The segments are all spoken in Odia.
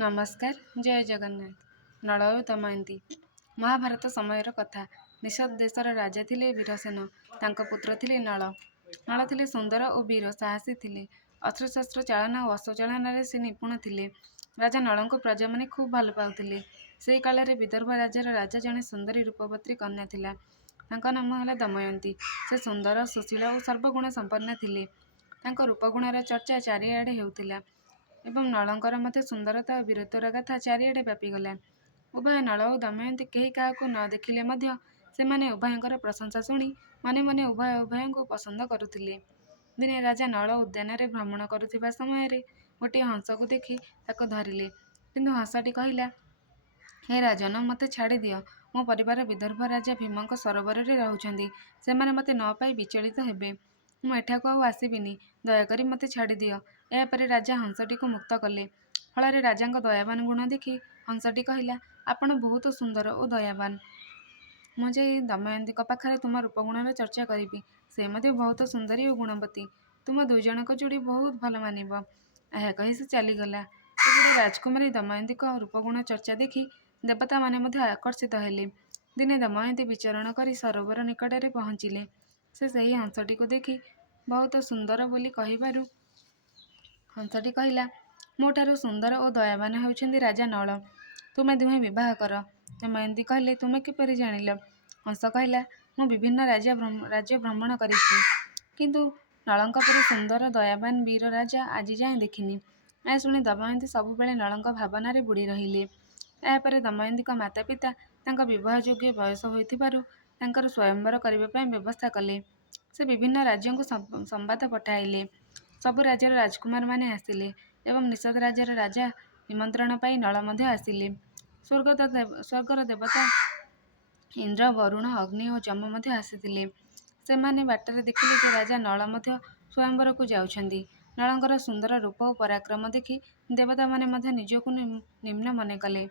ନମସ୍କାର। ଜୟ ଜଗନ୍ନାଥ। ନଳ ଓ ଦମୟନ୍ତୀ। ମହାଭାରତ ସମୟର କଥା। ନିଷଦ ଦେଶର ରାଜା ଥିଲେ ବୀରସେନ। ତାଙ୍କ ପୁତ୍ର ଥିଲେ ନଳ। ନଳ ଥିଲେ ସୁନ୍ଦର ଓ ବୀର ସାହସୀ ଥିଲେ। ଅସ୍ତ୍ରଶସ୍ତ୍ର ଚାଳନା ଓ ଅଶ୍ୱଚାଳନାରେ ସେ ନିପୁଣ ଥିଲେ। ରାଜା ନଳଙ୍କୁ ପ୍ରଜାମାନେ ଖୁବ୍ ଭଲ ପାଉଥିଲେ। ସେହି କାଳରେ ବିଦର୍ଭ ରାଜ୍ୟର ରାଜା ଜଣେ ସୁନ୍ଦରୀ ରୂପବତୀ କନ୍ୟା ଥିଲା। ତାଙ୍କ ନାମ ହେଲା ଦମୟନ୍ତୀ। ସେ ସୁନ୍ଦର, ସୁଶୀଳ ଓ ସର୍ବଗୁଣ ସମ୍ପନ୍ନା ଥିଲେ। ତାଙ୍କ ରୂପଗୁଣର ଚର୍ଚ୍ଚା ଚାରିଆଡ଼େ ହେଉଥିଲା ଏବଂ ନଳଙ୍କର ମଧ୍ୟ ସୁନ୍ଦରତା ଓ ବୀରତ୍ୱର ଗାଥା ଚାରିଆଡ଼େ ବ୍ୟାପିଗଲା। ଉଭୟ ନଳ ଓ ଦମୟନ୍ତୀ କେହି କାହାକୁ ନ ଦେଖିଲେ ମଧ୍ୟ ସେମାନେ ଉଭୟଙ୍କର ପ୍ରଶଂସା ଶୁଣି ମନେ ମନେ ଉଭୟଙ୍କୁ ପସନ୍ଦ କରୁଥିଲେ। ଦିନେ ରାଜା ନଳ ଉଦ୍ୟାନରେ ଭ୍ରମଣ କରୁଥିବା ସମୟରେ ଗୋଟିଏ ହଂସକୁ ଦେଖି ତାକୁ ଧରିଲେ। କିନ୍ତୁ ହଂସଟି କହିଲା, ହେ ରାଜନ, ମୋତେ ଛାଡ଼ିଦିଅ। ମୋ ପରିବାର ବିଦର୍ଭ ରାଜା ଭୀମଙ୍କ ସରୋବରରେ ରହୁଛନ୍ତି। ସେମାନେ ମୋତେ ନ ପାଇ ବିଚଳିତ ହେବେ। ମୁଁ ଏଠାକୁ ଆଉ ଆସିବିନି। ଦୟାକରି ମୋତେ ଛାଡ଼ିଦିଅ। ଏହାପରେ ରାଜା ହଂସଟିକୁ ମୁକ୍ତ କଲେ। ଫଳରେ ରାଜାଙ୍କ ଦୟାବାନ ଗୁଣ ଦେଖି ହଂସଟି କହିଲା, ଆପଣ ବହୁତ ସୁନ୍ଦର ଓ ଦୟାବାନ। ମୁଁ ଯାଇ ଦମୟନ୍ତୀଙ୍କ ପାଖରେ ତୁମ ରୂପଗୁଣର ଚର୍ଚ୍ଚା କରିବି। ସେ ମଧ୍ୟ ବହୁତ ସୁନ୍ଦରୀ ଓ ଗୁଣବତୀ। ତୁମ ଦୁଇଜଣଙ୍କ ଯୋଡ଼ି ବହୁତ ଭଲ ମାନିବ। ଏହା କହି ସେ ଚାଲିଗଲା। ଏପଟେ ରାଜକୁମାରୀ ଦମୟନ୍ତୀଙ୍କ ରୂପଗୁଣ ଚର୍ଚ୍ଚା ଦେଖି ଦେବତାମାନେ ମଧ୍ୟ ଆକର୍ଷିତ ହେଲେ। ଦିନେ ଦମୟନ୍ତୀ ବିଚରଣ କରି ସରୋବର ନିକଟରେ ପହଞ୍ଚିଲେ। ସେ ସେହି ହଂସଟିକୁ ଦେଖି ବହୁତ ସୁନ୍ଦର ବୋଲି କହିବାରୁ ହଂସଟି କହିଲା, ମୋ ଠାରୁ ସୁନ୍ଦର ଓ ଦୟାବାନ ହେଉଛନ୍ତି ରାଜା ନଳ। ତୁମେ ଦୁହେଁ ବିବାହ କର। ଦମୟନ୍ତୀ କହିଲେ, ତୁମେ କିପରି ଜାଣିଲ? ହଂସ କହିଲା, ମୁଁ ବିଭିନ୍ନ ରାଜ୍ୟ ଭ୍ରମଣ କରିଛି, କିନ୍ତୁ ନଳଙ୍କ ପରି ସୁନ୍ଦର, ଦୟାବାନ, ବୀର ରାଜା ଆଜି ଯାଏଁ ଦେଖିନି। ଏହା ଶୁଣି ଦମୟନ୍ତୀ ସବୁବେଳେ ନଳଙ୍କ ଭାବନାରେ ବୁଡ଼ି ରହିଲେ। ଏହାପରେ ଦମୟନ୍ତୀଙ୍କ ମାତା ପିତା ତାଙ୍କ ବିବାହ ଯୋଗ୍ୟ ବୟସ ହୋଇଥିବାରୁ ତାଙ୍କର ସ୍ୱୟଂବର କରିବା ପାଇଁ ବ୍ୟବସ୍ଥା କଲେ। ସେ ବିଭିନ୍ନ ରାଜ୍ୟକୁ ସମ୍ବାଦ ପଠାଇଲେ। ସବୁ ରାଜ୍ୟର ରାଜକୁମାରମାନେ ଆସିଲେ ଏବଂ ନିଷଦ ରାଜ୍ୟର ରାଜା ନିମନ୍ତ୍ରଣ ପାଇ ନଳ ମଧ୍ୟ ଆସିଲେ। ସ୍ୱର୍ଗର ଦେବତା ଇନ୍ଦ୍ର, ବରୁଣ, ଅଗ୍ନି ଓ ଯମ ମଧ୍ୟ ଆସିଥିଲେ। ସେମାନେ ବାଟରେ ଦେଖିଲେ ଯେ ରାଜା ନଳ ମଧ୍ୟ ସ୍ୱୟଂବରକୁ ଯାଉଛନ୍ତି। ନଳଙ୍କର ସୁନ୍ଦର ରୂପ ଓ ପରାକ୍ରମ ଦେଖି ଦେବତାମାନେ ମଧ୍ୟ ନିଜକୁ ନିମ୍ନ ମନେ କଲେ।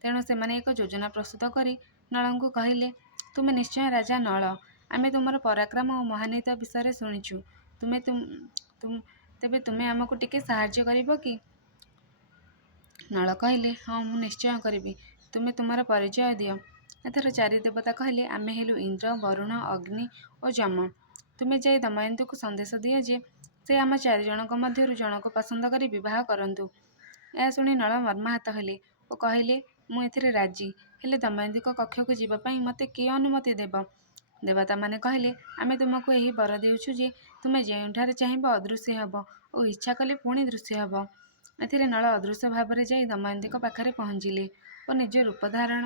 ତେଣୁ ସେମାନେ ଏକ ଯୋଜନା ପ୍ରସ୍ତୁତ କରି ନଳଙ୍କୁ କହିଲେ, ତୁମେ ନିଶ୍ଚୟ ରାଜା ନଳ। ଆମେ ତୁମର ପରାକ୍ରମ ଓ ମହାନୀୟତା ବିଷୟରେ ଶୁଣିଛୁ। ତେବେ ତୁମେ ଆମକୁ ଟିକେ ସାହାଯ୍ୟ କରିବ କି? ନଳ କହିଲେ, ହଁ, ମୁଁ ନିଶ୍ଚୟ କରିବି। ତୁମେ ତୁମର ପରିଚୟ ଦିଅ। ଏଥର ଚାରି ଦେବତା କହିଲେ, ଆମେ ହେଲୁ ଇନ୍ଦ୍ର, ବରୁଣ, ଅଗ୍ନି ଓ ଯମ। ତୁମେ ଯାଇ ଦମୟନ୍ତୀକୁ ସନ୍ଦେଶ ଦିଅ ଯେ ସେ ଆମ ଚାରିଜଣଙ୍କ ମଧ୍ୟରୁ ଜଣକୁ ପସନ୍ଦ କରି ବିବାହ କରନ୍ତୁ। ଏହା ଶୁଣି ନଳ ମର୍ମାହତ ହେଲେ ଓ କହିଲେ, ମୁଁ ଏଥିରେ ରାଜି, ହେଲେ ଦମୟନ୍ତୀଙ୍କ କକ୍ଷକୁ ଯିବା ପାଇଁ ମୋତେ କିଏ ଅନୁମତି ଦେବ? ଦେବତାମାନେ କହିଲେ, ଆମେ ତୁମକୁ ଏହି ବର ଦେଉଛୁ ଯେ ତୁମେ ଯେଉଁଠାରେ ଚାହିଁବ ଅଦୃଶ୍ୟ ହେବ ଓ ଇଚ୍ଛା କଲେ ପୁଣି ଦୃଶ୍ୟ ହେବ। ଏଥିରେ ନଳ ଅଦୃଶ୍ୟ ଭାବରେ ଯାଇ ଦମୟନ୍ତୀଙ୍କ ପାଖରେ ପହଞ୍ଚିଲେ ଓ ନିଜ ରୂପ ଧାରଣ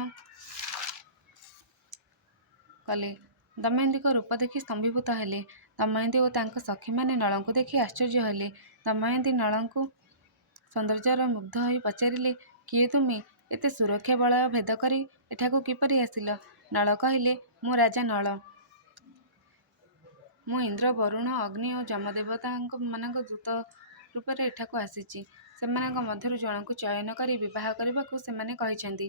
କଲେ। ଦମୟନ୍ତୀଙ୍କ ରୂପ ଦେଖି ସ୍ତମ୍ଭୀଭୂତ ହେଲେ। ଦମୟନ୍ତୀ ଓ ତାଙ୍କ ସଖୀମାନେ ନଳଙ୍କୁ ଦେଖି ଆଶ୍ଚର୍ଯ୍ୟ ହେଲେ। ଦମୟନ୍ତୀ ନଳଙ୍କୁ ସୌନ୍ଦର୍ଯ୍ୟରେ ମୁଗ୍ଧ ହୋଇ ପଚାରିଲେ, କିଏ ତୁମେ? ଏତେ ସୁରକ୍ଷା ବଳୟ ଭେଦ କରି ଏଠାକୁ କିପରି ଆସିଲ? ନଳ କହିଲେ, ମୁଁ ରାଜା ନଳ। ମୁଁ ଇନ୍ଦ୍ର, ବରୁଣ, ଅଗ୍ନି ଓ ଯମଦେବତାମାନଙ୍କ ଦୂତ ରୂପରେ ଏଠାକୁ ଆସିଛି। ସେମାନଙ୍କ ମଧ୍ୟରୁ ଜଣକୁ ଚୟନ କରି ବିବାହ କରିବାକୁ ସେମାନେ କହିଛନ୍ତି।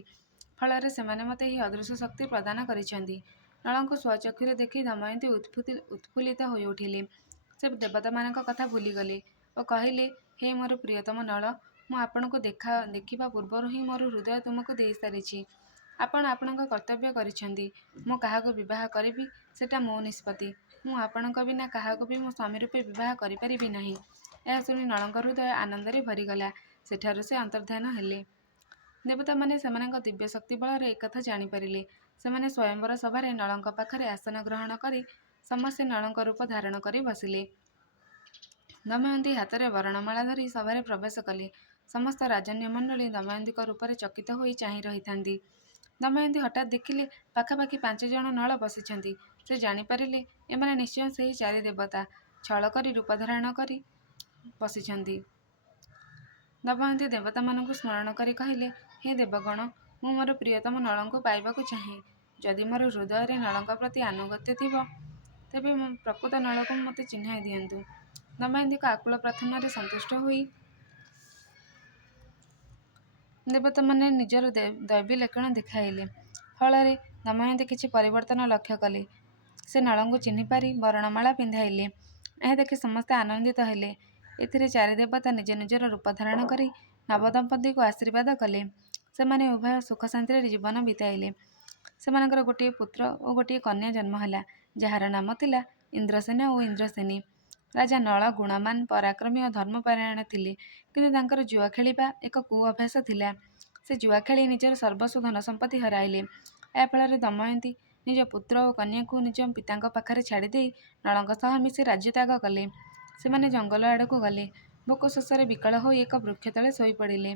ଫଳରେ ସେମାନେ ମୋତେ ଏହି ଅଦୃଶ୍ୟ ଶକ୍ତି ପ୍ରଦାନ କରିଛନ୍ତି। ନଳଙ୍କୁ ସ୍ୱଚକ୍ଷୁରେ ଦେଖି ଦମୟନ୍ତୀ ଉତ୍ଫୁଲ୍ଲିତ ହୋଇଉଠିଲେ। ସେ ଦେବତାମାନଙ୍କ କଥା ଭୁଲିଗଲେ ଓ କହିଲେ, ହେ ମୋର ପ୍ରିୟତମ ନଳ, ମୁଁ ଆପଣଙ୍କୁ ଦେଖିବା ପୂର୍ବରୁ ହିଁ ମୋର ହୃଦୟ ତୁମକୁ ଦେଇସାରିଛି। ଆପଣ ଆପଣଙ୍କ କର୍ତ୍ତବ୍ୟ କରିଛନ୍ତି। ମୁଁ କାହାକୁ ବିବାହ କରିବି ସେଟା ମୋ ନିଷ୍ପତ୍ତି। ମୁଁ ଆପଣଙ୍କ ବିନା କାହାକୁ ବି ମୋ ସ୍ୱାମୀ ରୂପେ ବିବାହ କରିପାରିବି ନାହିଁ। ଏହା ଶୁଣି ନଳଙ୍କ ହୃଦୟ ଆନନ୍ଦରେ ଭରିଗଲା। ସେଠାରୁ ସେ ଅନ୍ତର୍ଦ୍ଧାନ ହେଲେ। ଦେବତାମାନେ ସେମାନଙ୍କ ଦିବ୍ୟ ଶକ୍ତି ବଳରେ ଏକଥା ଜାଣିପାରିଲେ। ସେମାନେ ସ୍ୱୟଂବର ସଭାରେ ନଳଙ୍କ ପାଖରେ ଆସନ ଗ୍ରହଣ କରି ସମସ୍ତେ ନଳଙ୍କ ରୂପ ଧାରଣ କରି ବସିଲେ। ଦମୟନ୍ତୀ ହାତରେ ବରଣମାଳା ଧରି ସଭାରେ ପ୍ରବେଶ କଲେ। ସମସ୍ତ ରାଜନ୍ୟମଣ୍ଡଳୀ ଦମୟନ୍ତୀଙ୍କ ରୂପରେ ଚକିତ ହୋଇ ଚାହିଁ ରହିଥାନ୍ତି। ଦମୟନ୍ତୀ ହଠାତ୍ ଦେଖିଲେ ପାଖାପାଖି 5 ଜଣ ନଳ ବସିଛନ୍ତି। ସେ ଜାଣିପାରିଲେ ଏମାନେ ନିଶ୍ଚୟ ସେହି ଚାରି ଦେବତା ଛଳ କରି ରୂପ ଧାରଣ କରି ବସିଛନ୍ତି। ଦମୟନ୍ତୀ ଦେବତାମାନଙ୍କୁ ସ୍ମରଣ କରି କହିଲେ, ହେ ଦେବଗଣ, ମୁଁ ମୋର ପ୍ରିୟତମ ନଳଙ୍କୁ ପାଇବାକୁ ଚାହେଁ। ଯଦି ମୋର ହୃଦୟରେ ନଳଙ୍କ ପ୍ରତି ଆନୁଗତ୍ୟ ଥିବ, ତେବେ ପ୍ରକୃତ ନଳକୁ ମୋତେ ଚିହ୍ନାଇ ଦିଅନ୍ତୁ। ଦମୟନ୍ତୀଙ୍କ ଆକୁଳ ପ୍ରାର୍ଥନାରେ ସନ୍ତୁଷ୍ଟ ହୋଇ ଦେବତାମାନେ ନିଜର ଦୈବୀ ଲକ୍ଷଣ ଦେଖାଇଲେ। ଫଳରେ ଦମୟନ୍ତୀ କିଛି ପରିବର୍ତ୍ତନ ଲକ୍ଷ୍ୟ କଲେ। ସେ ନଳଙ୍କୁ ଚିହ୍ନିପାରି ବରଣମାଳା ପିନ୍ଧାଇଲେ। ଏହା ଦେଖି ସମସ୍ତେ ଆନନ୍ଦିତ ହେଲେ। ଏଥିରେ ଚାରି ଦେବତା ନିଜ ନିଜର ରୂପ ଧାରଣ କରି ନବଦମ୍ପତିଙ୍କୁ ଆଶୀର୍ବାଦ କଲେ। ସେମାନେ ଉଭୟ ସୁଖ ଶାନ୍ତିରେ ଜୀବନ ବିତାଇଲେ। ସେମାନଙ୍କର ଗୋଟିଏ ପୁତ୍ର ଓ ଗୋଟିଏ କନ୍ୟା ଜନ୍ମ ହେଲା, ଯାହାର ନାମ ଥିଲା ଇନ୍ଦ୍ରସେନ ଓ ଇନ୍ଦ୍ରସେନୀ। ରାଜା ନଳ ଗୁଣବାନ, ପରାକ୍ରମୀ ଓ ଧର୍ମପରାୟଣ ଥିଲେ, କିନ୍ତୁ ତାଙ୍କର ଜୁଆ ଖେଳିବା ଏକ କୁଅଭ୍ୟାସ ଥିଲା। ସେ ଜୁଆ ଖେଳି ନିଜର ସର୍ବସ୍ୱ ଧନ ସମ୍ପତ୍ତି ହରାଇଲେ। ଏହା ଫଳରେ ଦମୟନ୍ତୀ ନିଜ ପୁତ୍ର ଓ କନ୍ୟାକୁ ନିଜ ପିତାଙ୍କ ପାଖରେ ଛାଡ଼ିଦେଇ ନଳଙ୍କ ସହ ମିଶି ରାଜ୍ୟତ୍ୟାଗ କଲେ। ସେମାନେ ଜଙ୍ଗଲ ଆଡ଼କୁ ଗଲେ। ଭୋକ ଶୋଷରେ ବିକଳ ହୋଇ ଏକ ବୃକ୍ଷ ତଳେ ଶୋଇପଡ଼ିଲେ।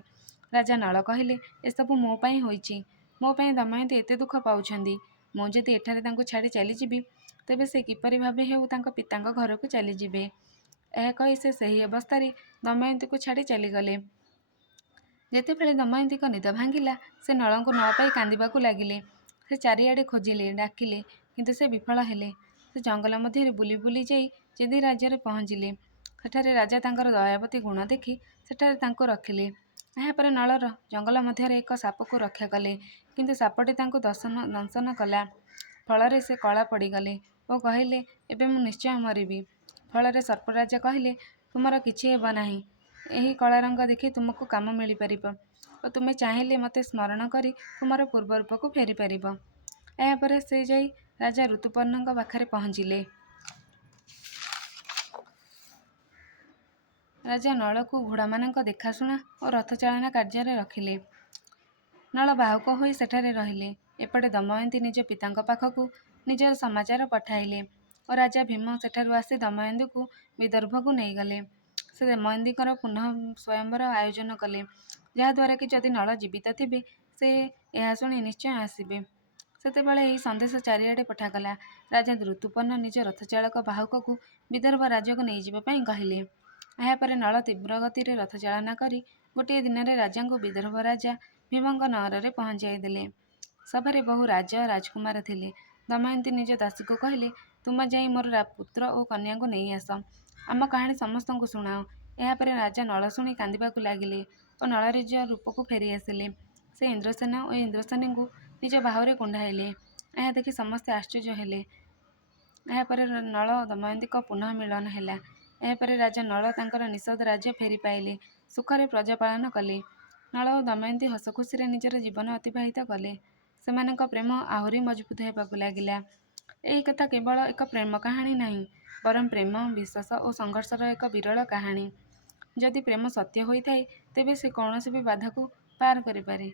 ରାଜା ନଳ କହିଲେ, ଏସବୁ ମୋ ପାଇଁ ହୋଇଛି। ମୋ ପାଇଁ ଦମୟନ୍ତୀ ଏତେ ଦୁଃଖ ପାଉଛନ୍ତି। ମୁଁ ଯଦି ଏଠାରେ ତାଙ୍କୁ ଛାଡ଼ି ଚାଲିଯିବି, ତେବେ ସେ କିପରି ଭାବେ ହେଉ ତାଙ୍କ ପିତାଙ୍କ ଘରକୁ ଚାଲିଯିବେ। ଏହା କହି ସେ ସେହି ଅବସ୍ଥାରେ ଦମୟନ୍ତୀକୁ ଛାଡ଼ି ଚାଲିଗଲେ। ଯେତେବେଳେ ଦମୟନ୍ତୀଙ୍କ ନିଦ ଭାଙ୍ଗିଲା, ସେ ନଳଙ୍କୁ ନ ପାଇ କାନ୍ଦିବାକୁ ଲାଗିଲେ। ସେ ଚାରିଆଡ଼େ ଖୋଜିଲେ, ଡାକିଲେ, କିନ୍ତୁ ସେ ବିଫଳ ହେଲେ। ସେ ଜଙ୍ଗଲ ମଧ୍ୟରେ ବୁଲି ବୁଲି ଯାଇ ଯେଦି ରାଜ୍ୟରେ ପହଞ୍ଚିଲେ, ସେଠାରେ ରାଜା ତାଙ୍କର ଦୟାବତୀ ଗୁଣ ଦେଖି ସେଠାରେ ତାଙ୍କୁ ରଖିଲେ। ଏହାପରେ ନଳର ଜଙ୍ଗଲ ମଧ୍ୟରେ ଏକ ସାପକୁ ରକ୍ଷା କଲେ, କିନ୍ତୁ ସାପଟି ତାଙ୍କୁ ଦଂଶନ କଲା। ଫଳରେ ସେ କଳା ପଡ଼ିଗଲେ ଓ କହିଲେ, ଏବେ ମୁଁ ନିଶ୍ଚୟ ମରିବି। ଫଳରେ ସର୍ପରାଜା କହିଲେ, ତୁମର କିଛି ହେବ ନାହିଁ। ଏହି କଳା ରଙ୍ଗ ଦେଖି ତୁମକୁ କାମ ମିଳିପାରିବ ଓ ତୁମେ ଚାହିଁଲେ ମୋତେ ସ୍ମରଣ କରି ତୁମର ପୂର୍ବ ରୂପକୁ ଫେରିପାରିବ। ଏହାପରେ ସେ ଯାଇ ରାଜା ଋତୁପର୍ଣ୍ଣଙ୍କ ପାଖରେ ପହଞ୍ଚିଲେ। ରାଜା ନଳକୁ ଘୋଡ଼ାମାନଙ୍କ ଦେଖାଶୁଣା ଓ ରଥଚାଳନା କାର୍ଯ୍ୟରେ ରଖିଲେ। ନଳ ବାହୁକ ହୋଇ ସେଠାରେ ରହିଲେ। ଏପଟେ ଦମୟନ୍ତୀ ନିଜ ପିତାଙ୍କ ପାଖକୁ ନିଜର ସମାଚାର ପଠାଇଲେ ଓ ରାଜା ଭୀମ ସେଠାରୁ ଆସି ଦମୟନ୍ତୀକୁ ବିଦର୍ଭକୁ ନେଇଗଲେ। ସେ ଦମୟନ୍ତୀଙ୍କର ପୁନଃ ସ୍ୱୟଂବର ଆୟୋଜନ କଲେ, ଯାହାଦ୍ୱାରା କି ଯଦି ନଳ ଜୀବିତ ଥିବେ, ସେ ଏହା ଶୁଣି ନିଶ୍ଚୟ ଆସିବେ। ସେତେବେଳେ ଏହି ସନ୍ଦେଶ ଚାରିଆଡ଼େ ପଠାଗଲା। ରାଜା ଋତୁପର୍ଣ୍ଣ ନିଜ ରଥଚାଳକ ବାହୁକକୁ ବିଦର୍ଭ ରାଜ୍ୟକୁ ନେଇଯିବା ପାଇଁ କହିଲେ। ଏହାପରେ ନଳ ତୀବ୍ର ଗତିରେ ରଥଚାଳନା କରି ଗୋଟିଏ ଦିନରେ ରାଜାଙ୍କୁ ବିଦର୍ଭ ରାଜା ଭୀମଙ୍କ ନଗରରେ ପହଞ୍ଚାଇ ଦେଲେ। ସଭାରେ ବହୁ ରାଜ ରାଜକୁମାର ଥିଲେ। ଦମୟନ୍ତୀ ନିଜ ଦାସୀକୁ କହିଲେ, ତୁମେ ଯାଇ ମୋର ପୁତ୍ର ଓ କନ୍ୟାଙ୍କୁ ନେଇ ଆସ। ଆମ କାହାଣୀ ସମସ୍ତଙ୍କୁ ଶୁଣାଅ। ଏହାପରେ ରାଜା ନଳ ଶୁଣି କାନ୍ଦିବାକୁ ଲାଗିଲେ ଓ ନଳ ନିଜ ରୂପକୁ ଫେରି ଆସିଲେ। ସେ ଇନ୍ଦ୍ରସେନ ଓ ଇନ୍ଦ୍ରସେନୀଙ୍କୁ ନିଜ ବାହୁରେ କୁଣ୍ଢାଇଲେ। ଏହା ଦେଖି ସମସ୍ତେ ଆଶ୍ଚର୍ଯ୍ୟ ହେଲେ। ଏହାପରେ ନଳ ଓ ଦମୟନ୍ତୀଙ୍କ ପୁନଃ ମିଳନ ହେଲା। ଏହାପରେ ରାଜା ନଳ ତାଙ୍କର ନିଷଧ ରାଜ୍ୟ ଫେରି ପାଇଲେ, ସୁଖରେ ପ୍ରଜା ପାଳନ କଲେ। ନଳ ଓ ଦମୟନ୍ତୀ ହସଖୁସିରେ ନିଜର ଜୀବନ ଅତିବାହିତ କଲେ। ସେମାନଙ୍କ ପ୍ରେମ ଆହୁରି ମଜବୁତ ହେବାକୁ ଲାଗିଲା। ଏହି କଥା କେବଳ ଏକ ପ୍ରେମ କାହାଣୀ ନାହିଁ, ବରଂ ପ୍ରେମ, ବିଶ୍ୱାସ ଓ ସଂଘର୍ଷର ଏକ ବିରଳ କାହାଣୀ। ଯଦି ପ୍ରେମ ସତ୍ୟ ହୋଇଥାଏ, ତେବେ ସେ କୌଣସି ବି ବାଧାକୁ ପାର କରିପାରେ।